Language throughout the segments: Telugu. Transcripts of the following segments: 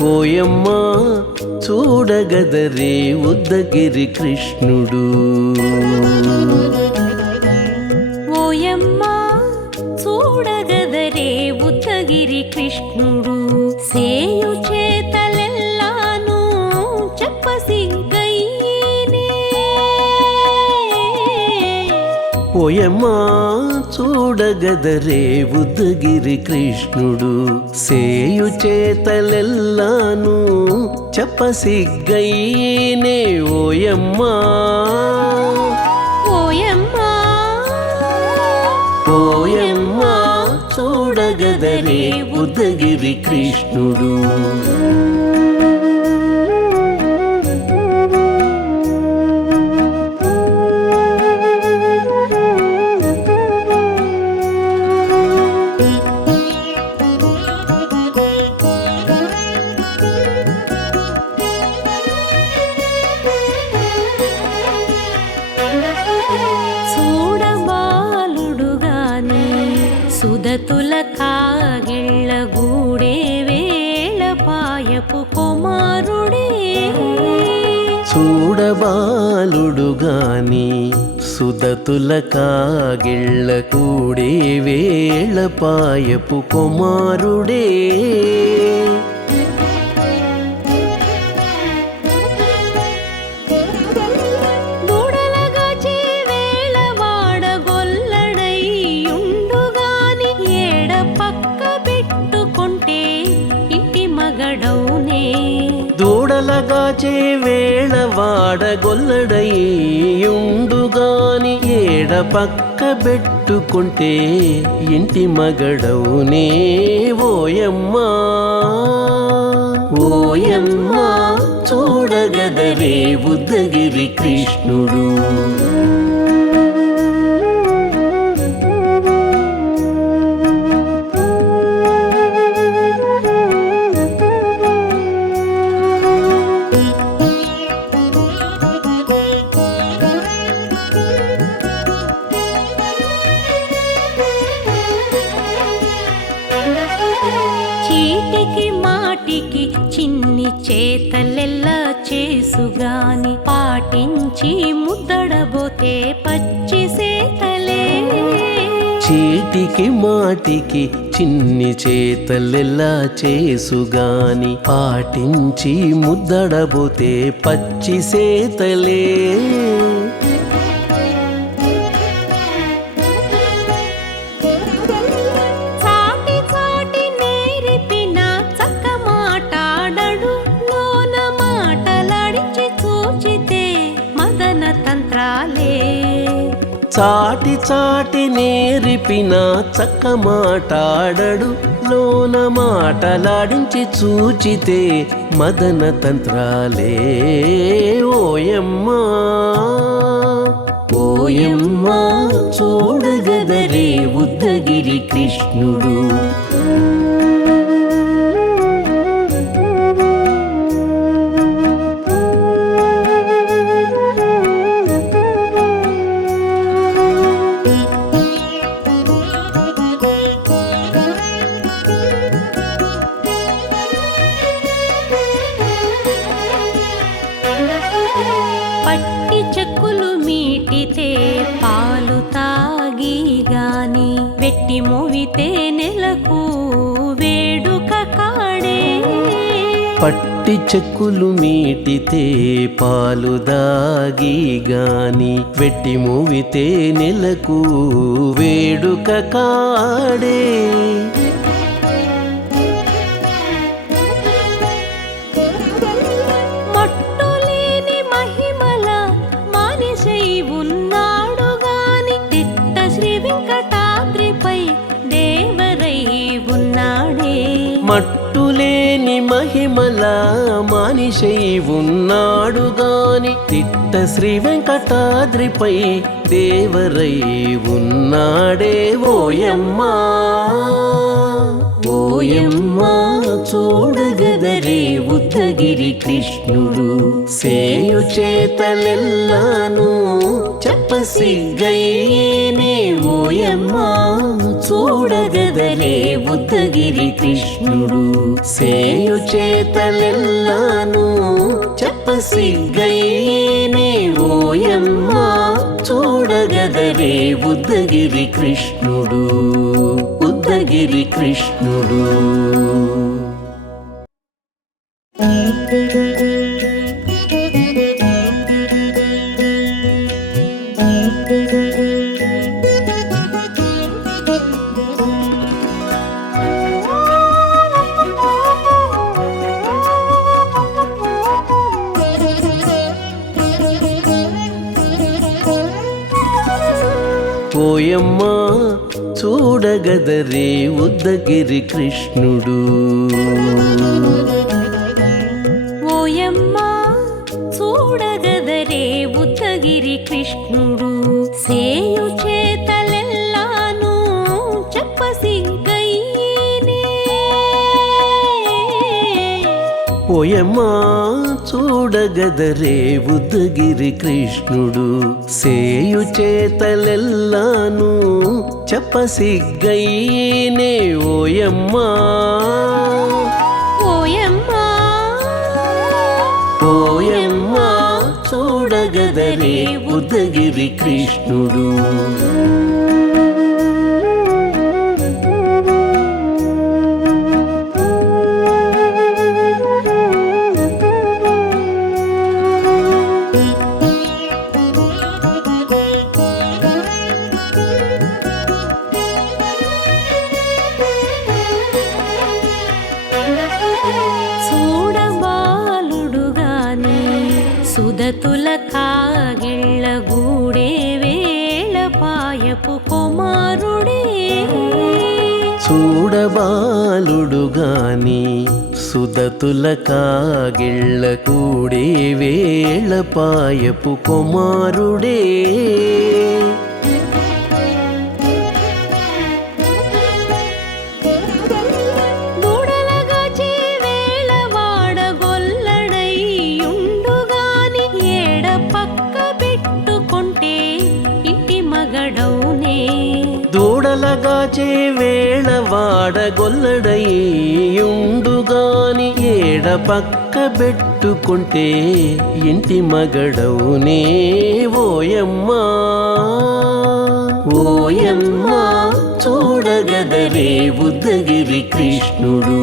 ఓయమ్మ చూడగదరే ఉద్దగిరి కృష్ణుడు. ఓయమ్మ చూడగదరే ఉద్దగిరి కృష్ణుడు. సేయు చేతలెల్లాను చెప్పసిగ్గయ్యేనే. ఓయమ్మ చూడగదరే ఉద్దగిరి కృష్ణుడు. సేయు చేతలెల్లాను చెప్పసిగ్గయ్యేనే. ఓయమ్మ ఓయమ్మ ఓయమ్మ చూడగదరే ఉద్దగిరి కృష్ణుడు. సుదతుల కాగిళ్ళ గూడే వేళ పాయపు కుమారుడే. చూడబాలుడు గాని సుదతుల కాగిళ్ళ కూడే వేళ పాయపు కుమారుడే. దూడలగాచే వేళ వాడగొల్లడయ్యుండుగాని ఏడ పక్క పెట్టుకుంటే ఇంటి మగడవునే. ఓయమ్మ ఓయమ్మ చూడగదరే ఉద్దగిరి కృష్ణుడు. చీటికి మాటికి చిన్ని చేతలెల్లా చేసుగాని పాటించి ముద్దడబోతే పచ్చి సేతలే. చీటికి మాటికి చిన్ని చేతలెల్లా చేసుగాని పాటించి ముద్దడబోతే పచ్చి సేతలే. చాటి చాటి నేరిపిన చక్క మాటాడడు లోన మాటలాడించి చూచితే మదన తంత్రాలే. ఓయమ్మ ఓయమ్మ చూడగదరే ఉద్దగిరి కృష్ణుడు. పట్టి చెక్కులు మీటితే పాలు తాగి గాని వెట్టి మోవితే నెలకు వేడుక కాడే. పట్టి చెక్కులు మీటితే పాలు దాగి గాని వెట్టి మోవితే నెలకు వేడుక కాడే. మట్టులేని మహిమ తిరుమల మనిషై ఉన్నాడు గాని తిట్ట శ్రీ వెంకటాద్రిపై దేవరై ఉన్నాడే ఓయమ్మా ఓయమ్మా చూడగదరే ఉద్దగిరి కృష్ణుడు సేయు చేతలెల్లాను చెప్పసిగ్గయ్యేనే ఓయమ్మా చూడగదరే ఉద్దగిరి కృష్ణుడు సేయు చేతలెల్లాను చెప్పసిగ్గయ్యేనే ఓయమ్మా చూడగదరే ఉద్దగిరి కృష్ణుడు ఉద్దగిరి కృష్ణుడు. ఓయమ్మా చూడగదరే ఉద్దగిరి కృష్ణుడు ఓయమ్మా చూడగదరే ఉద్దగిరి కృష్ణుడు సేయు చేతలెల్లాను చెప్పసిగ్గయ్యేనే ఓయమ్మా చూడగదరే ఉద్దగిరి కృష్ణుడు సేయు చేతలెల్లాను చెప్పసిగ్గయ్యేనే ఓయమ్మా ఓయమ్మా ఓయమ్మా చూడగదరే ఉద్దగిరి కృష్ణుడు. సుదతుల కాగిళ్ళ గూడే వేళపాయపు కుమారుడే చూడబాలుడు గాని సుదతుల కాగిళ్ళ కూడే వేళపాయపు కుమారుడే దూడలగాచే వేళ వాడగొల్లడయ్యుండుగాని ఏడ పక్క పెట్టుకుంటే ఇంటి మగడవునే ఓయమ్మా ఓయమ్మా చూడగదరే ఉద్దగిరి కృష్ణుడు.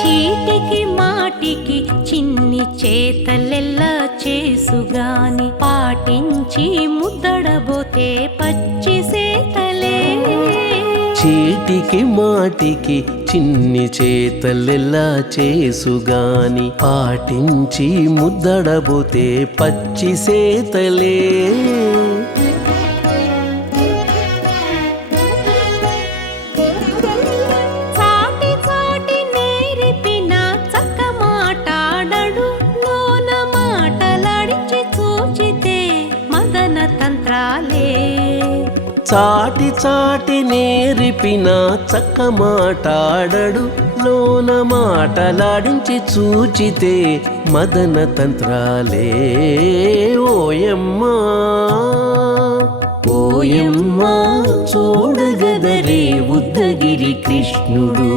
చీటికి మాటికి చిన్ని చేతలెల్లా చేసుగాని పాటించి ముద్దడబోతే పచ్చి సేతలే చీటికి మాటికి చిన్ని చేతలెల్లా చేసుగాని పాటించి ముద్దడబోతే పచ్చి సేతలే చాటి చాటి నేరిపిన చక్క మాటాడడు లోన మాటలాడించి చూచితే మదన తంత్రాలే ఓయమ్మా ఓయమ్మా చూడగదరే ఉద్దగిరి కృష్ణుడు.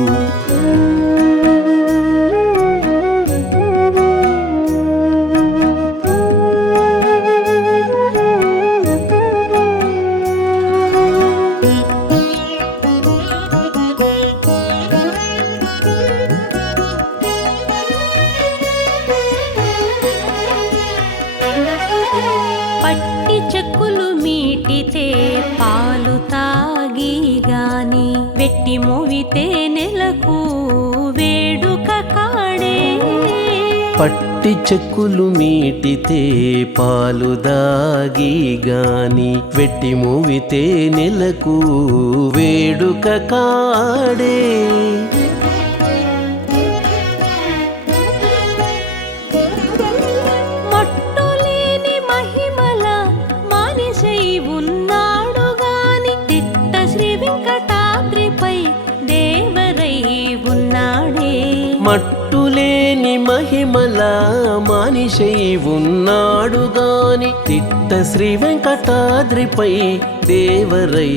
పట్టి చెక్కులు మీటితే పాలు వెట్టి మోవితే నెలకు వేడుక కాడే పట్టి చెక్కులు మీటితే పాలు దాగి గాని వెట్టి మోవితే నెలకు వేడుక కాడే మట్టులేని మహిమల మానిషై ఉన్నాడు గాని తిట్ట శ్రీ వెంకటాద్రిపై దేవరై ఉన్నాడే మట్టులేని మహిమల మానిషై ఉన్నాడు గాని తిట్ట శ్రీ వెంకటాద్రిపై దేవరై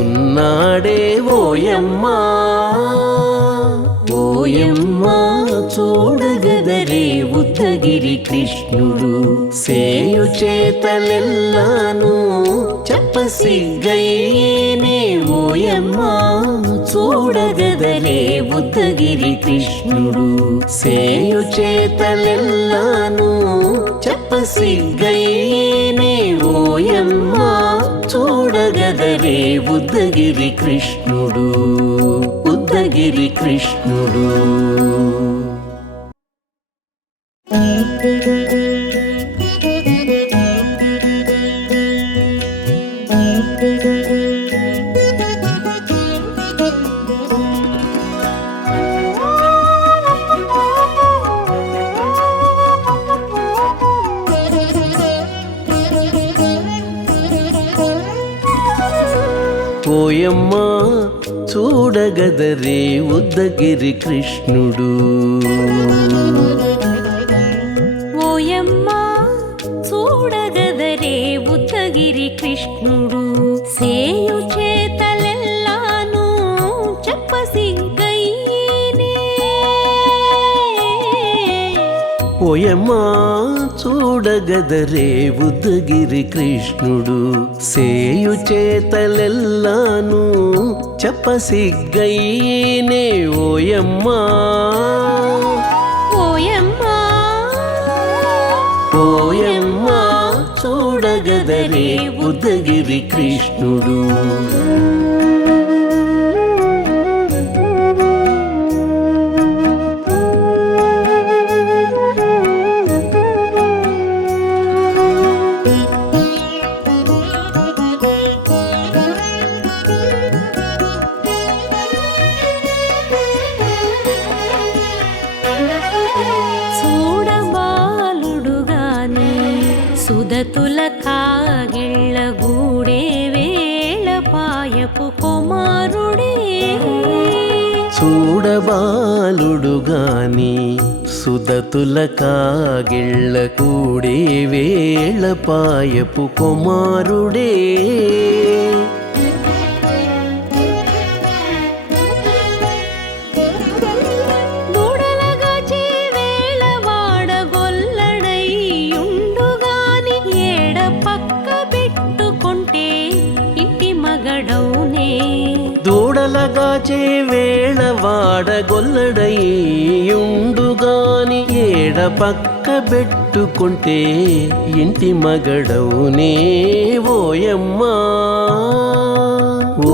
ఉన్నాడే ఓయమ్మా ఓయమ్మా చూడగదరే ఉద్దగిరి కృష్ణుడు సేయు చేతలెల్లాను చెప్పసిగ్గయ్యేనే ఓయమ్మా చూడగదరే ఉద్దగిరి కృష్ణుడు సేయు చేతలెల్లాను చెప్పసిగ్గయ్యేనే ఓయమ్మా చూడగదరే ఉద్దగిరి కృష్ణుడు ఉద్దగిరి కృష్ణుడు ఓయమ్మా చూడగదరే ఉద్దగిరి కృష్ణుడు ఓయమ్మా చూడగదరే ఉద్దగిరి కృష్ణుడు సేయు చేతలెల్లాను చెప్పసిగ్గయ్యేనే ఓయమ్మా చూడగదరే ఉద్దగిరి కృష్ణుడు సేయు చేతలెల్లాను చెప్పసిగ్గయ్యేనే ఓయమ్మా ఓయమ్మా ఓయమ్మా చూడగదరే ఉద్దగిరి కృష్ణుడు సుదతుల కాగిళ్ళ గూడే వేళ పాయపు కుమారుడే చూడబాలుడు గాని సుదతుల కాగిళ్ళ కూడే వేళ పాయపు కుమారుడే దూడలగాచే వేళ వాడగొల్లడయ్యుండుగాని ఏడ పక్క పెట్టుకుంటే ఇంటి మగడవునే ఓయమ్మా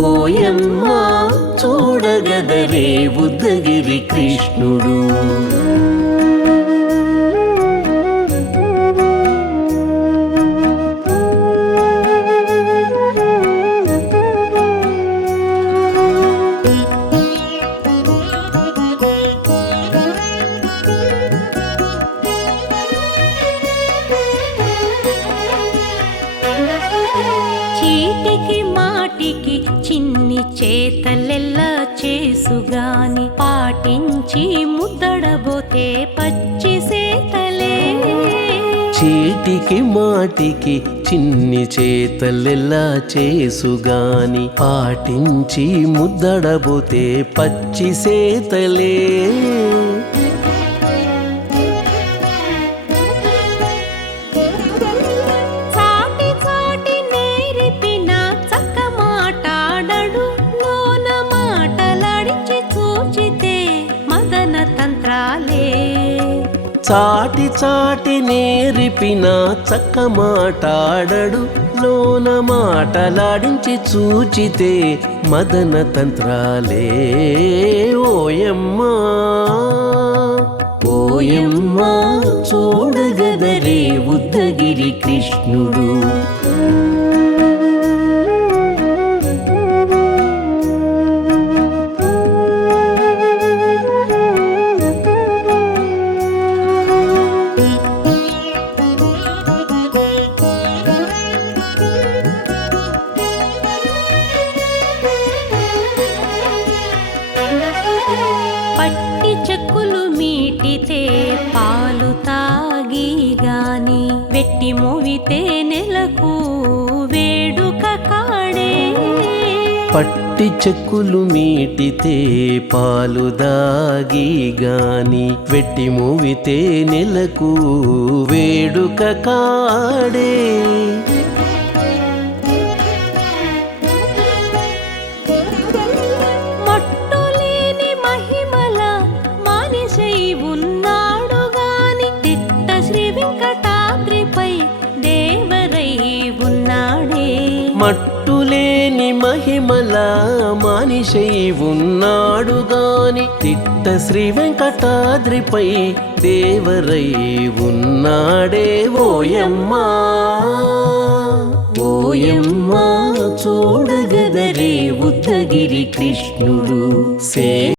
ఓయమ్మా చూడగదరే ఉద్దగిరి కృష్ణుడు చీటికి మాటికి చిన్ని చేతలెల్లా చేసుగాని పాటించి ముద్దడబోతే పచ్చి సేతలే చీటికి మాటికి చిన్ని చేతలెల్లా చేసుగాని పాటించి ముద్దడబోతే పచ్చి సేతలే చాటి చాటి నేరిపిన చక్క మాటాడడు మనసులోన మాటలాడించి చూచితే మదన తంత్రాలే ఓయమ్మా ఓయమ్మా చూడగదరే ఉద్దగిరి కృష్ణుడు పట్టి చెక్కులు మీటితే పాలు తాగి గాని వెట్టి మోవితే నెలకు వేడుక కాడే పట్టి చెక్కులు మీటితే పాలు దాగి గాని వెట్టి మూవితే నెలకు వేడుక కాడే మట్టులేని మహిమల మానిషై ఉన్నాడు గాని తిట్ట శ్రీ వెంకటాద్రిపై దేవరై ఉన్నాడే మట్టులేని మహిమల మానిషై ఉన్నాడు గాని తిట్ట శ్రీ వెంకటాద్రిపై దేవరై ఉన్నాడే ఓయమ్మా ఓయమ్మా చూడగదరే ఉద్దగిరి కృష్ణుడు